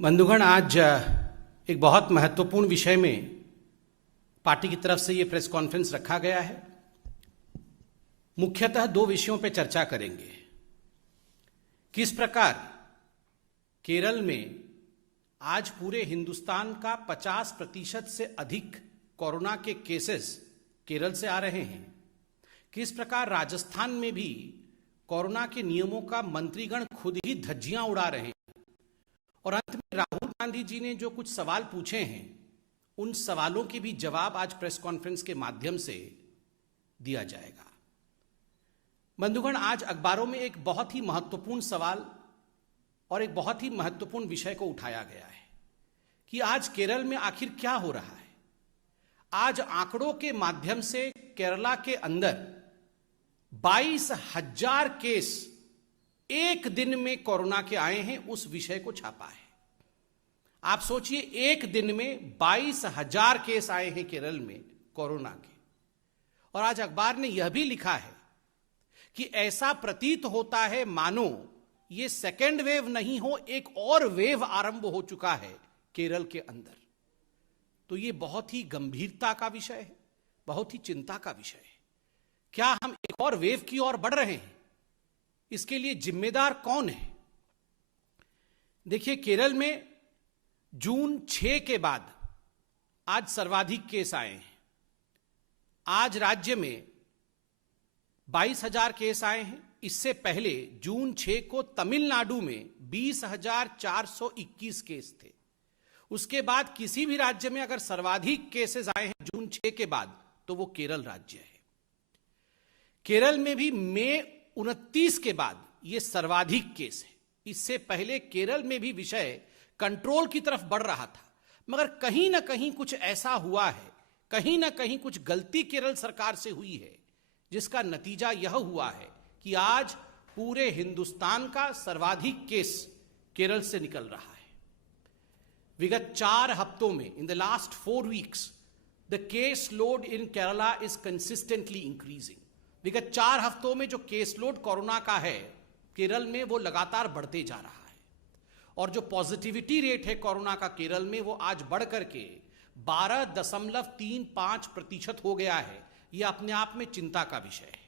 बंधुगण, आज एक बहुत महत्वपूर्ण विषय में पार्टी की तरफ से ये प्रेस कॉन्फ्रेंस रखा गया है। मुख्यतः दो विषयों पर चर्चा करेंगे। किस प्रकार केरल में आज पूरे हिंदुस्तान का 50% से अधिक कोरोना के केसेस केरल से आ रहे हैं। किस प्रकार राजस्थान में भी कोरोना के नियमों का मंत्रीगण खुद ही धज्जियां उड़ा रहे हैं। और अंत में राहुल गांधी जी ने जो कुछ सवाल पूछे हैं, उन सवालों के भी जवाब आज प्रेस कॉन्फ्रेंस के माध्यम से दिया जाएगा। बंधुगण, आज अखबारों में एक बहुत ही महत्वपूर्ण सवाल और एक बहुत ही महत्वपूर्ण विषय को उठाया गया है कि आज केरल में आखिर क्या हो रहा है। आज आंकड़ों के माध्यम से केरला के अंदर 22,000 केस एक दिन में कोरोना के आए हैं, उस विषय को छापा है। आप सोचिए, एक दिन में 22,000 केस आए हैं केरल में कोरोना के। और आज अखबार ने यह भी लिखा है कि ऐसा प्रतीत होता है मानो ये सेकेंड वेव नहीं हो, एक और वेव आरंभ हो चुका है केरल के अंदर। तो ये बहुत ही गंभीरता का विषय है, बहुत ही चिंता का विषय है। क्या हम एक और वेव की ओर बढ़ रहे हैं? इसके लिए जिम्मेदार कौन है? देखिए, केरल में जून 6 के बाद आज सर्वाधिक केस आए हैं। आज राज्य में 22,000 केस आए हैं। इससे पहले जून 6 को तमिलनाडु में 20,421 केस थे। उसके बाद किसी भी राज्य में अगर सर्वाधिक केसेस आए हैं जून 6 के बाद, तो वो केरल राज्य है। केरल में भी मई 29 के बाद ये सर्वाधिक केस है। इससे पहले केरल में भी विषय कंट्रोल की तरफ बढ़ रहा था, मगर कहीं ना कहीं कुछ ऐसा हुआ है, कहीं ना कहीं कुछ गलती केरल सरकार से हुई है, जिसका नतीजा यह हुआ है कि आज पूरे हिंदुस्तान का सर्वाधिक केस केरल से निकल रहा है। विगत 4 हफ्तों में, in the last 4 weeks, the case load in Kerala is consistently increasing. विगत 4 हफ्तों में जो केस लोड कोरोना का है केरल में, वो लगातार बढ़ते जा रहा है। और जो पॉजिटिविटी रेट है कोरोना का केरल में, वो आज बढ़ करके 12.35% हो गया है। यह अपने आप में चिंता का विषय है।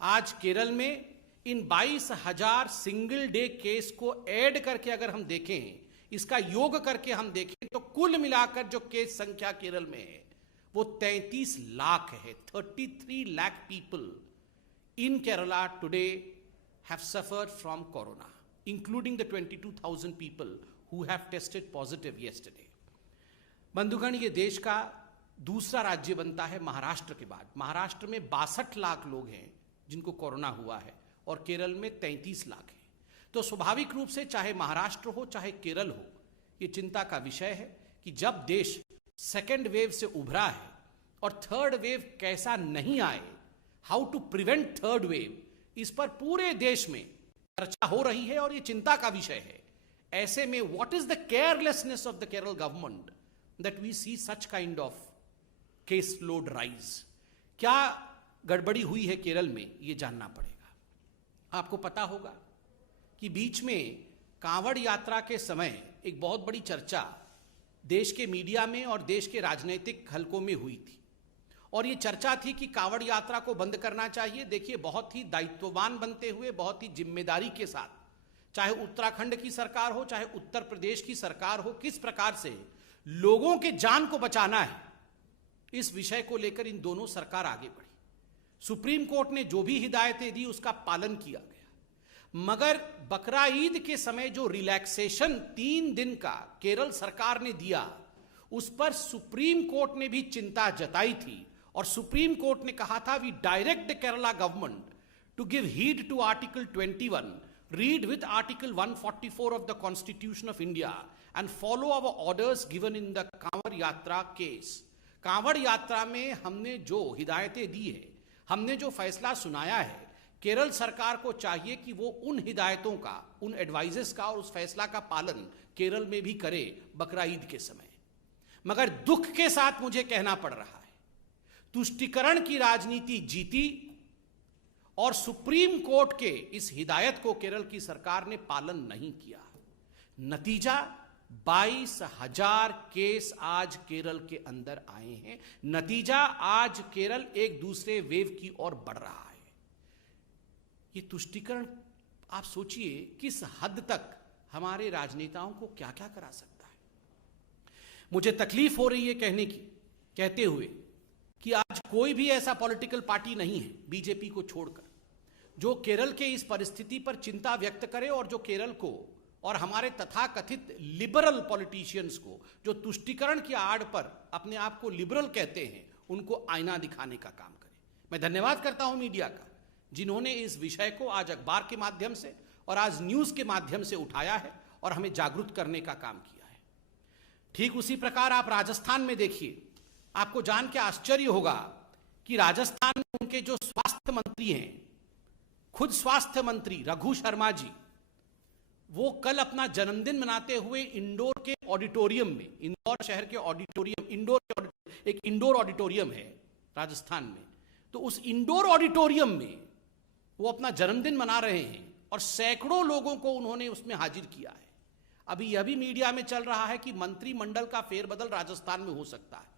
आज केरल में इन 22,000 सिंगल डे केस को ऐड करके अगर हम देखें, इसका योग करके हम देखें, तो कुल मिलाकर जो केस संख्या केरल में है वो 33 लाख है। 33 lakh people in Kerala today have suffered from corona, including the 22,000 people who have tested positive yesterday. बंधुगण, ये देश का दूसरा राज्य बनता है महाराष्ट्र के बाद। महाराष्ट्र में 62 लाख लोग हैं जिनको कोरोना हुआ है और केरल में 33 लाख है। तो स्वाभाविक रूप से चाहे महाराष्ट्र हो चाहे केरल हो, ये चिंता का विषय है कि जब देश सेकेंड वेव से उभरा है और थर्ड वेव कैसा नहीं आए, how to prevent third wave, इस पर पूरे देश में चर्चा हो रही है और ये चिंता का विषय है। ऐसे में what is the carelessness of the Kerala government that we see such kind of case load rise? क्या गड़बड़ी हुई है केरल में, ये जानना पड़ेगा। आपको पता होगा कि बीच में कांवड़ यात्रा के समय एक बहुत बड़ी चर्चा देश के मीडिया में और देश के राजनीतिक हलकों में हुई थी, और ये चर्चा थी कि कांवड़ यात्रा को बंद करना चाहिए। देखिए, बहुत ही दायित्ववान बनते हुए, बहुत ही जिम्मेदारी के साथ, चाहे उत्तराखंड की सरकार हो चाहे उत्तर प्रदेश की सरकार हो, किस प्रकार से लोगों के जान को बचाना है, इस विषय को लेकर इन दोनों सरकार आगे बढ़ी। सुप्रीम कोर्ट ने जो भी हिदायतें दी उसका पालन किया गया, मगर बकरा ईद के समय जो रिलैक्सेशन 3 दिन का केरल सरकार ने दिया, उस पर सुप्रीम कोर्ट ने भी चिंता जताई थी। और सुप्रीम कोर्ट ने कहा था, we direct the Kerala government to give heed to article 21, read with article 144 of the constitution of India and follow our orders given in the Kanwar Yatra case. Kanwar यात्रा में हमने जो हिदायतें दी है, हमने जो फैसला सुनाया है, केरल सरकार को चाहिए कि वो उन हिदायतों का, उन एडवाइजेस का और उस फैसला का पालन केरल में भी करे बकरा ईद के समय। मगर दुख के साथ मुझे कहना पड़ रहा है, तुष्टीकरण की राजनीति जीती और सुप्रीम कोर्ट के इस हिदायत को केरल की सरकार ने पालन नहीं किया। नतीजा 22,000 केस आज केरल के अंदर आए हैं। नतीजा, आज केरल एक दूसरे वेव की ओर बढ़ रहा है। ये तुष्टीकरण, आप सोचिए किस हद तक हमारे राजनेताओं को क्या क्या करा सकता है। मुझे तकलीफ हो रही है कहते हुए कि आज कोई भी ऐसा पॉलिटिकल पार्टी नहीं है बीजेपी को छोड़कर जो केरल के इस परिस्थिति पर चिंता व्यक्त करे और जो केरल को और हमारे तथाकथित लिबरल पॉलिटिशियंस को, जो तुष्टीकरण की आड़ पर अपने आप को लिबरल कहते हैं, उनको आईना दिखाने का काम करे। मैं धन्यवाद करता हूं मीडिया का, जिन्होंने इस विषय को आज अखबार के माध्यम से और आज न्यूज के माध्यम से उठाया है और हमें जागरूक करने का काम किया है। ठीक उसी प्रकार आप राजस्थान में देखिए, आपको जान के आश्चर्य होगा कि राजस्थान में उनके जो स्वास्थ्य मंत्री हैं, खुद स्वास्थ्य मंत्री रघु शर्मा जी, वो कल अपना जन्मदिन मनाते हुए इंदौर के ऑडिटोरियम में, इंदौर शहर के ऑडिटोरियम, एक इंडोर ऑडिटोरियम है राजस्थान में, तो उस इंडोर ऑडिटोरियम में वो अपना जन्मदिन मना रहे हैं और सैकड़ों लोगों को उन्होंने उसमें हाजिर किया है। अभी यह भी मीडिया में चल रहा है कि मंत्रिमंडल का फेरबदल राजस्थान में हो सकता है।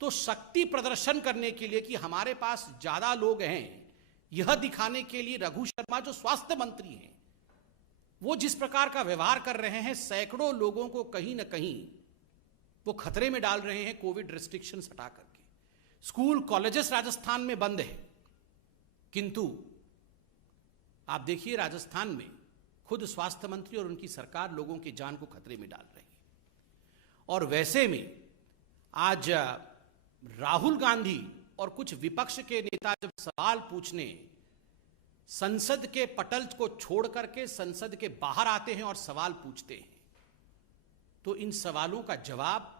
तो शक्ति प्रदर्शन करने के लिए कि हमारे पास ज्यादा लोग हैं, यह दिखाने के लिए रघु शर्मा जो स्वास्थ्य मंत्री हैं, वो जिस प्रकार का व्यवहार कर रहे हैं, सैकड़ों लोगों को कहीं ना कहीं वो खतरे में डाल रहे हैं कोविड रिस्ट्रिक्शंस हटा करके। स्कूल कॉलेजेस राजस्थान में बंद है, किंतु आप देखिए राजस्थान में खुद स्वास्थ्य मंत्री और उनकी सरकार लोगों की जान को खतरे में डाल रही है। और वैसे में आज राहुल गांधी और कुछ विपक्ष के नेता जब सवाल पूछने संसद के पटल को छोड़ करके संसद के बाहर आते हैं और सवाल पूछते हैं, तो इन सवालों का जवाब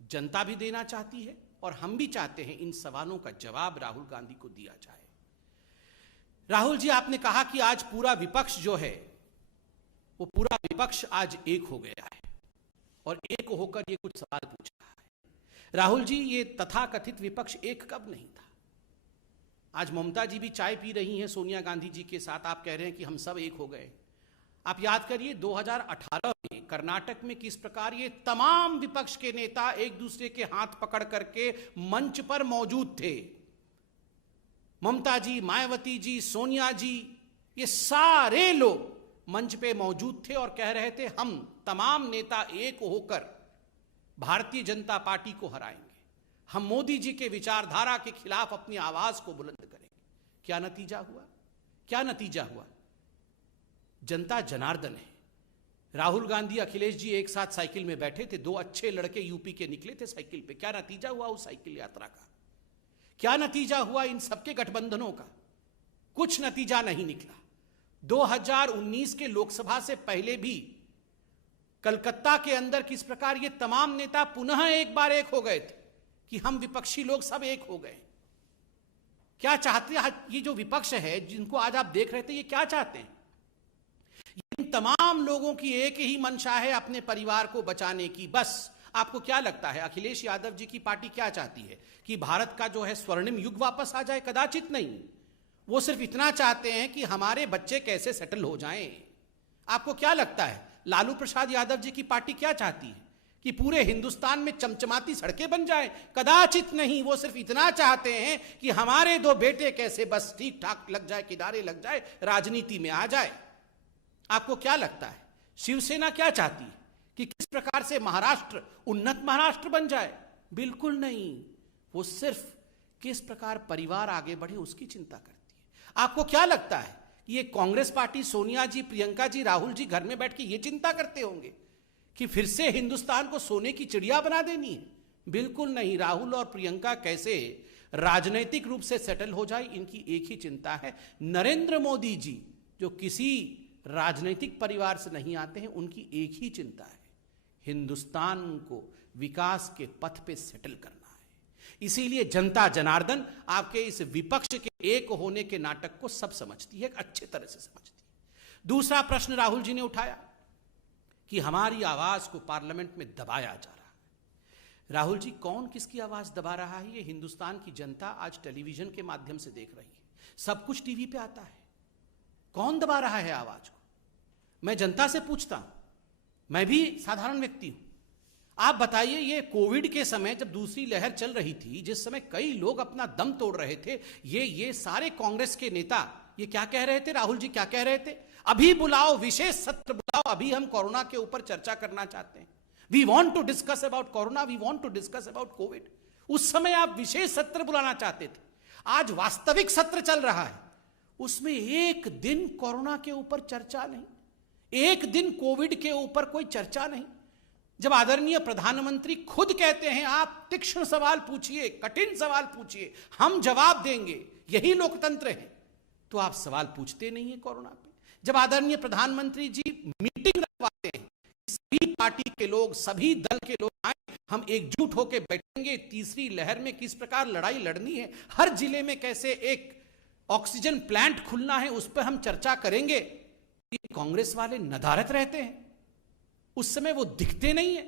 जनता भी देना चाहती है और हम भी चाहते हैं इन सवालों का जवाब राहुल गांधी को दिया जाए। राहुल जी, आपने कहा कि आज पूरा विपक्ष जो है, वो पूरा विपक्ष आज एक हो गया है और एक होकर ये कुछ सवाल पूछ रहा है। राहुल जी, ये तथाकथित विपक्ष एक कब नहीं था? आज ममता जी भी चाय पी रही हैं सोनिया गांधी जी के साथ, आप कह रहे हैं कि हम सब एक हो गए। आप याद करिए 2018 में कर्नाटक में किस प्रकार ये तमाम विपक्ष के नेता एक दूसरे के हाथ पकड़ करके मंच पर मौजूद थे। ममता जी, मायावती जी, सोनिया जी, ये सारे लोग मंच पे मौजूद थे और कह रहे थे हम तमाम नेता एक होकर भारतीय जनता पार्टी को हराएंगे, हम मोदी जी के विचारधारा के खिलाफ अपनी आवाज को बुलंद करेंगे। क्या नतीजा हुआ? क्या नतीजा हुआ? जनता जनार्दन है। राहुल गांधी, अखिलेश जी एक साथ साइकिल में बैठे थे, दो अच्छे लड़के यूपी के निकले थे साइकिल पे। क्या नतीजा हुआ उस साइकिल यात्रा का? क्या नतीजा हुआ इन सबके गठबंधनों का? कुछ नतीजा नहीं निकला। 2019 के लोकसभा से पहले भी कलकत्ता के अंदर किस प्रकार ये तमाम नेता पुनः एक बार एक हो गए थे कि हम विपक्षी लोग सब एक हो गए। क्या चाहते हैं ये जो विपक्ष है, जिनको आज आप देख रहे थे, ये क्या चाहते हैं? इन तमाम लोगों की एक ही मंशा है अपने परिवार को बचाने की। बस आपको क्या लगता है अखिलेश यादव जी की पार्टी क्या चाहती है कि भारत का जो है स्वर्णिम युग वापस आ जाए? कदाचित नहीं। वो सिर्फ इतना चाहते हैं कि हमारे बच्चे कैसे सेटल हो जाएं। आपको क्या लगता है लालू प्रसाद यादव जी की पार्टी क्या चाहती है कि पूरे हिंदुस्तान में चमचमाती सड़कें बन जाएं? कदाचित नहीं। वो सिर्फ इतना चाहते हैं कि हमारे दो बेटे कैसे बस ठीक ठाक लग जाए, किनारे लग जाए, राजनीति में आ जाए। आपको क्या लगता है शिवसेना क्या चाहती है कि किस प्रकार से महाराष्ट्र उन्नत महाराष्ट्र बन जाए? बिल्कुल नहीं। वो सिर्फ किस प्रकार परिवार आगे बढ़े उसकी चिंता करती है। आपको क्या लगता है कि ये कांग्रेस पार्टी, सोनिया जी, प्रियंका जी, राहुल जी घर में बैठ के ये चिंता करते होंगे कि फिर से हिंदुस्तान को सोने की चिड़िया बना देनी है? बिल्कुल नहीं। राहुल और प्रियंका कैसे राजनीतिक रूप से सेटल हो जाए, इनकी एक ही चिंता है। नरेंद्र मोदी जी जो किसी राजनीतिक परिवार से नहीं आते हैं, उनकी एक ही चिंता है, हिंदुस्तान को विकास के पथ पे सेटल करना है। इसीलिए जनता जनार्दन आपके इस विपक्ष के एक होने के नाटक को सब समझती है, अच्छे तरह से समझती है। दूसरा प्रश्न राहुल जी ने उठाया कि हमारी आवाज को पार्लियामेंट में दबाया जा रहा है। राहुल जी, कौन किसकी आवाज दबा रहा है? ये हिंदुस्तान की जनता आज टेलीविजन के माध्यम से देख रही है, सब कुछ टीवी पे आता है। कौन दबा रहा है आवाज को? मैं जनता से पूछता हूं, मैं भी साधारण व्यक्ति हूं, आप बताइए, ये कोविड के समय जब दूसरी लहर चल रही थी, जिस समय कई लोग अपना दम तोड़ रहे थे, ये सारे कांग्रेस के नेता ये क्या कह रहे थे? राहुल जी क्या कह रहे थे? अभी बुलाओ, विशेष सत्र बुलाओ, अभी हम कोरोना के ऊपर चर्चा करना चाहते हैं। We want to discuss about corona, we want to discuss about COVID. उस समय आप विशेष सत्र बुलाना चाहते थे। आज वास्तविक सत्र चल रहा है, उसमें एक दिन कोरोना के ऊपर चर्चा नहीं, एक दिन कोविड के ऊपर कोई चर्चा नहीं। जब आदरणीय प्रधानमंत्री खुद कहते हैं आप तीक्ष्ण सवाल पूछिए, कठिन सवाल पूछिए, हम जवाब देंगे, यही लोकतंत्र है, तो आप सवाल पूछते नहीं है कोरोना पे। जब आदरणीय प्रधानमंत्री जी मीटिंग रखवाते हैं, सभी पार्टी के लोग, सभी दल के लोग आए, हम एकजुट होकर बैठेंगे, तीसरी लहर में किस प्रकार लड़ाई लड़नी है, हर जिले में कैसे एक ऑक्सीजन प्लांट खुलना है, उस पर हम चर्चा करेंगे। ये कांग्रेस वाले नदारत रहते हैं, उस समय वो दिखते नहीं है,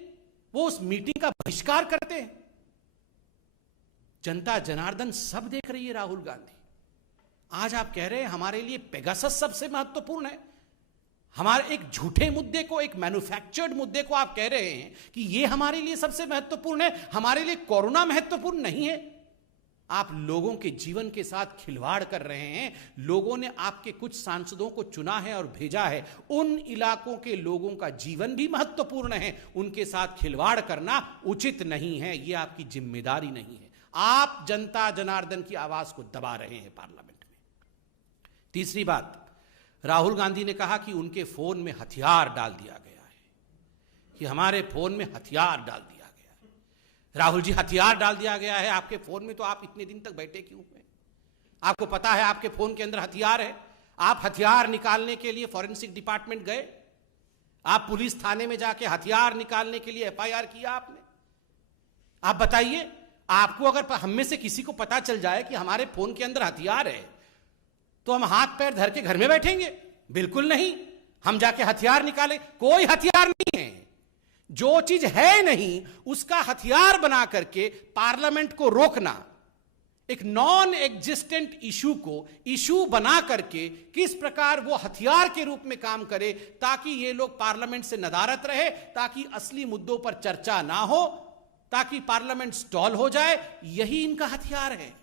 वो उस मीटिंग का बहिष्कार करते हैं। जनता जनार्दन सब देख रही है राहुल गांधी। आज आप कह रहे हैं हमारे लिए पेगासस सबसे महत्वपूर्ण है। हमारे एक झूठे मुद्दे को, एक मैन्युफैक्चर्ड मुद्दे को आप कह रहे हैं कि ये हमारे लिए सबसे महत्वपूर्ण है, हमारे लिए कोरोना महत्वपूर्ण नहीं है। आप लोगों के जीवन के साथ खिलवाड़ कर रहे हैं। लोगों ने आपके कुछ सांसदों को चुना है और भेजा है, उन इलाकों के लोगों का जीवन भी महत्वपूर्ण है, उनके साथ खिलवाड़ करना उचित नहीं है, यह आपकी जिम्मेदारी नहीं है। आप जनता जनार्दन की आवाज को दबा रहे हैं पार्लियामेंट में। तीसरी बात, राहुल गांधी ने कहा कि उनके फोन में हथियार डाल दिया गया है, कि हमारे फोन में हथियार डाल दिया। राहुल जी, हथियार डाल दिया गया है आपके फोन में, तो आप इतने दिन तक बैठे क्यों हुए? आपको पता है आपके फोन के अंदर हथियार है। आप हथियार निकालने के लिए फॉरेंसिक डिपार्टमेंट गए, आप पुलिस थाने में जाके हथियार निकालने के लिए एफआईआर किया आपने। आप बताइए, आपको अगर हम में से किसी को पता चल जाए कि हमारे फोन के अंदर हथियार है, तो हम हाथ पैर धर के घर में बैठेंगे? बिल्कुल नहीं। हम जाके हथियार निकाले? कोई हथियार नहीं है। जो चीज है नहीं उसका हथियार बना करके पार्लियामेंट को रोकना, एक नॉन एग्जिस्टेंट इशू को इशू बना करके किस प्रकार वो हथियार के रूप में काम करे, ताकि ये लोग पार्लियामेंट से नदारत रहे, ताकि असली मुद्दों पर चर्चा ना हो, ताकि पार्लियामेंट स्टॉल हो जाए, यही इनका हथियार है।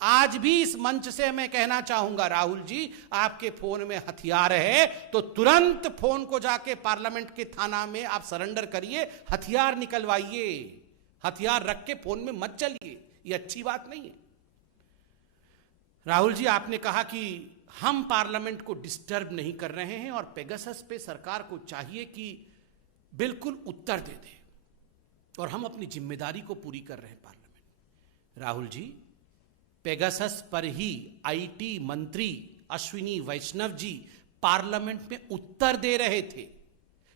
आज भी इस मंच से मैं कहना चाहूंगा, राहुल जी, आपके फोन में हथियार है तो तुरंत फोन को जाके पार्लियामेंट के थाना में आप सरेंडर करिए, हथियार निकलवाइए। हथियार रख के फोन में मत चलिए, ये अच्छी बात नहीं है। राहुल जी, आपने कहा कि हम पार्लियामेंट को डिस्टर्ब नहीं कर रहे हैं और पेगासस पे सरकार को चाहिए कि बिल्कुल उत्तर दे दे, और हम अपनी जिम्मेदारी को पूरी कर रहे हैं पार्लियामेंट। राहुल जी, पेगासस पर ही आईटी मंत्री अश्विनी वैष्णव जी पार्लियामेंट में उत्तर दे रहे थे,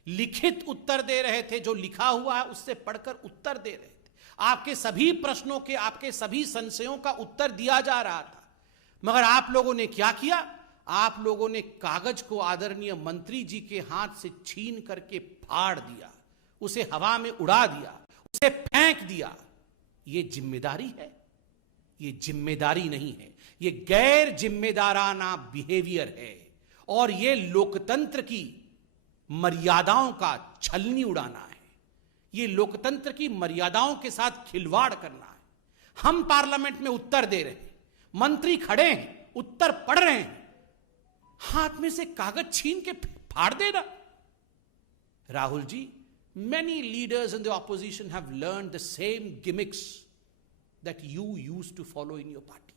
लिखित उत्तर दे रहे थे, जो लिखा हुआ है उससे पढ़कर उत्तर दे रहे थे। आपके सभी प्रश्नों के, आपके सभी संशयों का उत्तर दिया जा रहा था। मगर आप लोगों ने क्या किया? आप लोगों ने कागज को आदरणीय मंत्री जी के हाथ से छीन करके फाड़ दिया, उसे हवा में उड़ा दिया, उसे फेंक दिया। यह जिम्मेदारी है? ये जिम्मेदारी नहीं है, ये गैर जिम्मेदाराना बिहेवियर है, और ये लोकतंत्र की मर्यादाओं का छलनी उड़ाना है, ये लोकतंत्र की मर्यादाओं के साथ खिलवाड़ करना है। हम पार्लियामेंट में उत्तर दे रहे हैं, मंत्री खड़े हैं, उत्तर पढ़ रहे हैं, हाथ में से कागज छीन के फाड़ देना। Rahul ji, many leaders in the opposition have learned the same gimmicks that you used to follow in your party.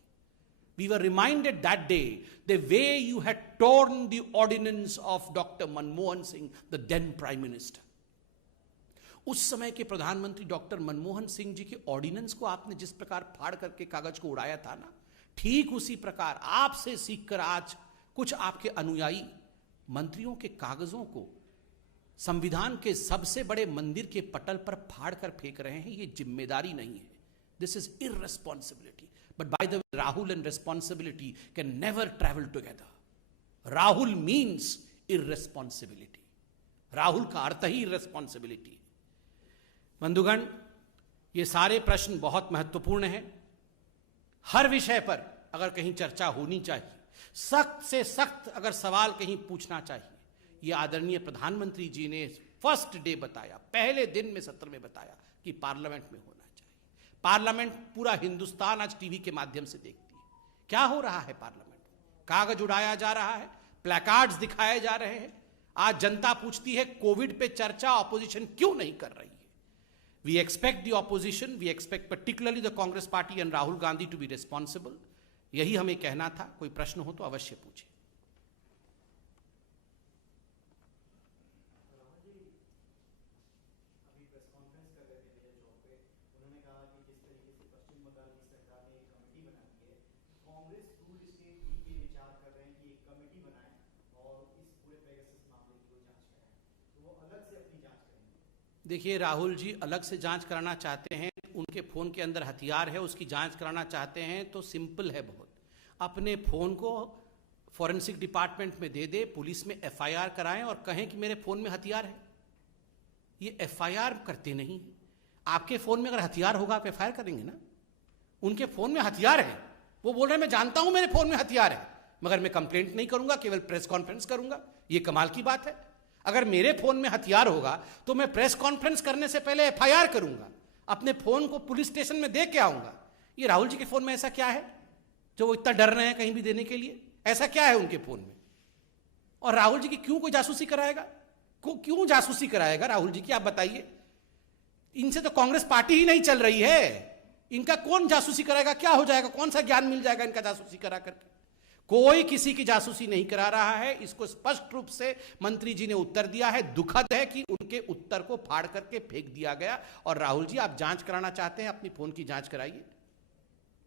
We were reminded that day the way you had torn the ordinance of Dr. Manmohan Singh, the then Prime Minister. उस समय के प्रधानमंत्री doctor Manmohan Singh ji के ordinance को आपने जिस प्रकार फाड़ करके कागज को उड़ाया था ना, ठीक उसी प्रकार आपसे सीखकर आज कुछ आपके अनुयायी मंत्रियों के कागजों को संविधान के सबसे बड़े मंदिर के पटल पर फाड़ कर फेंक रहे हैं। ये जिम्मेदारी नहीं है। This is irresponsibility. But by the way, Rahul and responsibility can never travel together. Rahul means irresponsibility. Rahul का अर्थ ही irresponsibility। बंधुगण, ये सारे प्रश्न बहुत महत्वपूर्ण हैं। हर विषय पर अगर कहीं चर्चा होनी चाहिए, सख्त से सख्त अगर सवाल कहीं पूछना चाहिए, ये आदरणीय प्रधानमंत्री जी ने फर्स्ट डे बताया, पहले दिन में सत्र में बताया कि पार्लियामेंट में होना चाहिए। पार्लियामेंट पूरा हिंदुस्तान आज टीवी के माध्यम से देखती है। क्या हो रहा है पार्लियामेंट में? कागज उड़ाया जा रहा है, प्लेकार्ड्स दिखाए जा रहे हैं। आज जनता पूछती है कोविड पे चर्चा ऑपोजिशन क्यों नहीं कर रही है? We expect the opposition, we expect particularly the Congress party and Rahul Gandhi to be responsible. यही हमें कहना था। कोई प्रश्न हो तो अवश्य पूछे। देखिए राहुल जी अलग से जांच कराना चाहते हैं, उनके फोन के अंदर हथियार है, उसकी जांच कराना चाहते हैं तो सिंपल है बहुत। अपने फोन को फॉरेंसिक डिपार्टमेंट में दे दे, पुलिस में एफआईआर कराएं और कहें कि मेरे फोन में हथियार है। ये एफआईआर करते नहीं। आपके फोन में अगर हथियार होगा आप एफआईआर करेंगे ना? उनके फोन में हथियार है, वो बोल रहे हैं मैं जानता हूं मेरे फोन में हथियार है, मगर मैं कंप्लेंट नहीं करूंगा, केवल प्रेस कॉन्फ्रेंस करूंगा। ये कमाल की बात है। अगर मेरे फोन में हथियार होगा तो मैं प्रेस कॉन्फ्रेंस करने से पहले एफआईआर करूंगा, अपने फोन को पुलिस स्टेशन में दे के आऊंगा। ये राहुल जी के फोन में ऐसा क्या है जो वो इतना डर रहे हैं कहीं भी देने के लिए? ऐसा क्या है उनके फोन में? और राहुल जी की क्यों कोई जासूसी कराएगा? क्यों जासूसी कराएगा राहुल जी की? आप बताइए। इनसे तो कांग्रेस पार्टी ही नहीं चल रही है, इनका कौन जासूसी कराएगा? क्या हो जाएगा? कौन सा ज्ञान मिल जाएगा इनका जासूसी करा करके? कोई किसी की जासूसी नहीं करा रहा है। इसको स्पष्ट रूप से मंत्री जी ने उत्तर दिया है। दुखद है कि उनके उत्तर को फाड़ करके फेंक दिया गया। और राहुल जी आप जांच कराना चाहते हैं, अपनी फोन की जांच कराइए,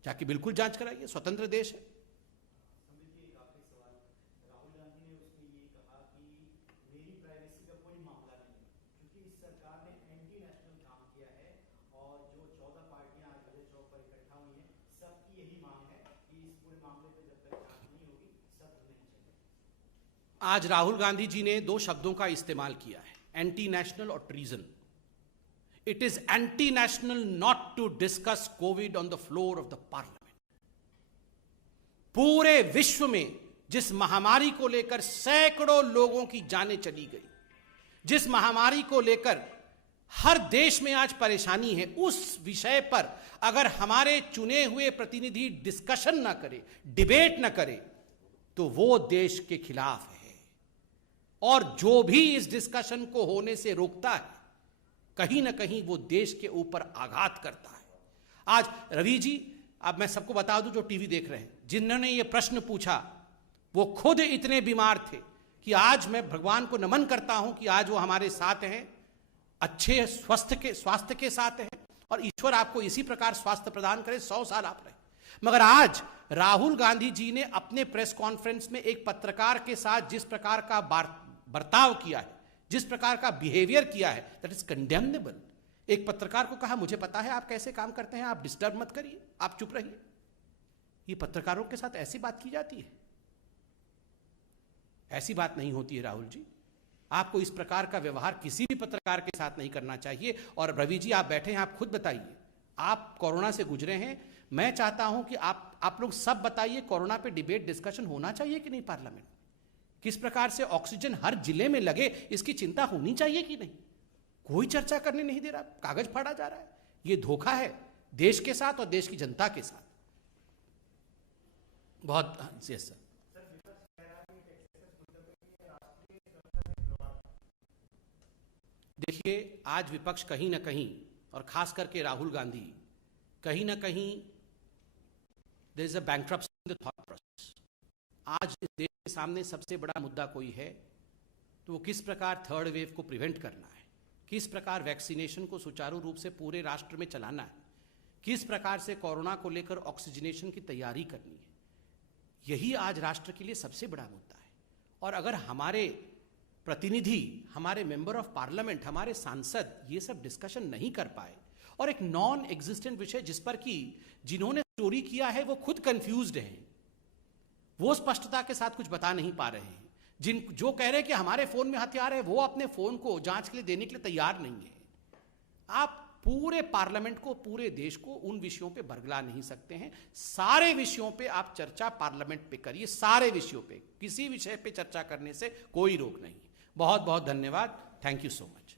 जाके बिल्कुल जांच कराइए, स्वतंत्र देश है। आज राहुल गांधी जी ने दो शब्दों का इस्तेमाल किया है, एंटी नेशनल और treason. It is anti national not to discuss COVID on the floor of the parliament. पूरे विश्व में जिस महामारी को लेकर सैकड़ों लोगों की जानें चली गई, जिस महामारी को लेकर हर देश में आज परेशानी है, उस विषय पर अगर हमारे चुने हुए प्रतिनिधि डिस्कशन ना करे, डिबेट ना करे, तो वो देश के खिलाफ है। और जो भी इस डिस्कशन को होने से रोकता है, कहीं ना कहीं वो देश के ऊपर आघात करता है। आज रवि जी, अब मैं सबको बता दूं जो टीवी देख रहे हैं, जिन्होंने ये प्रश्न पूछा वो खुद इतने बीमार थे कि आज मैं भगवान को नमन करता हूं कि आज वो हमारे साथ हैं, अच्छे स्वास्थ्य के साथ हैं, और ईश्वर आपको इसी प्रकार स्वास्थ्य प्रदान करे, 100 साल आप रहे। मगर आज राहुल गांधी जी ने अपने प्रेस कॉन्फ्रेंस में एक पत्रकार के साथ जिस प्रकार का बर्ताव किया है, जिस प्रकार का बिहेवियर किया है, दैट इज कंडेमनेबल। एक पत्रकार को कहा मुझे पता है आप कैसे काम करते हैं, आप डिस्टर्ब मत करिए, आप चुप रहिए। ये पत्रकारों के साथ ऐसी बात की जाती है? ऐसी बात नहीं होती है राहुल जी। आपको इस प्रकार का व्यवहार किसी भी पत्रकार के साथ नहीं करना चाहिए। और रवि जी आप बैठे हैं, आप खुद बताइए, आप कोरोना से गुजरे हैं। मैं चाहता हूं कि आप लोग सब बताइए, कोरोना पे डिबेट डिस्कशन होना चाहिए कि नहीं पार्लियामेंट? किस प्रकार से ऑक्सीजन हर जिले में लगे, इसकी चिंता होनी चाहिए कि नहीं? कोई चर्चा करने नहीं दे रहा, कागज फाड़ा जा रहा है। यह धोखा है देश के साथ और देश की जनता के साथ। बहुत सर। देखिए आज विपक्ष कहीं ना कहीं, और खास करके राहुल गांधी, कहीं ना कहीं there is a bankruptcy in the thought process. आज इस देश के सामने सबसे बड़ा मुद्दा कोई है तो वो किस प्रकार थर्ड वेव को प्रिवेंट करना है, किस प्रकार वैक्सीनेशन को सुचारू रूप से पूरे राष्ट्र में चलाना है, किस प्रकार से कोरोना को लेकर ऑक्सीजनेशन की तैयारी करनी है। यही आज राष्ट्र के लिए सबसे बड़ा मुद्दा है। और अगर हमारे प्रतिनिधि, हमारे मेंबर ऑफ पार्लियामेंट, हमारे सांसद ये सब डिस्कशन नहीं कर पाए, और एक नॉन एग्जिस्टेंट विषय जिस पर कि जिन्होंने स्टोरी किया है वो खुद कंफ्यूज्ड हैं, वो स्पष्टता के साथ कुछ बता नहीं पा रहे हैं। जो कह रहे हैं कि हमारे फोन में हथियार है, वो अपने फोन को जांच के लिए देने के लिए तैयार नहीं है। आप पूरे पार्लियामेंट को, पूरे देश को उन विषयों पे बरगला नहीं सकते हैं। सारे विषयों पे आप चर्चा पार्लियामेंट पे करिए, सारे विषयों पे, किसी विषय पे चर्चा करने से कोई रोक नहीं। बहुत बहुत धन्यवाद। Thank you so much.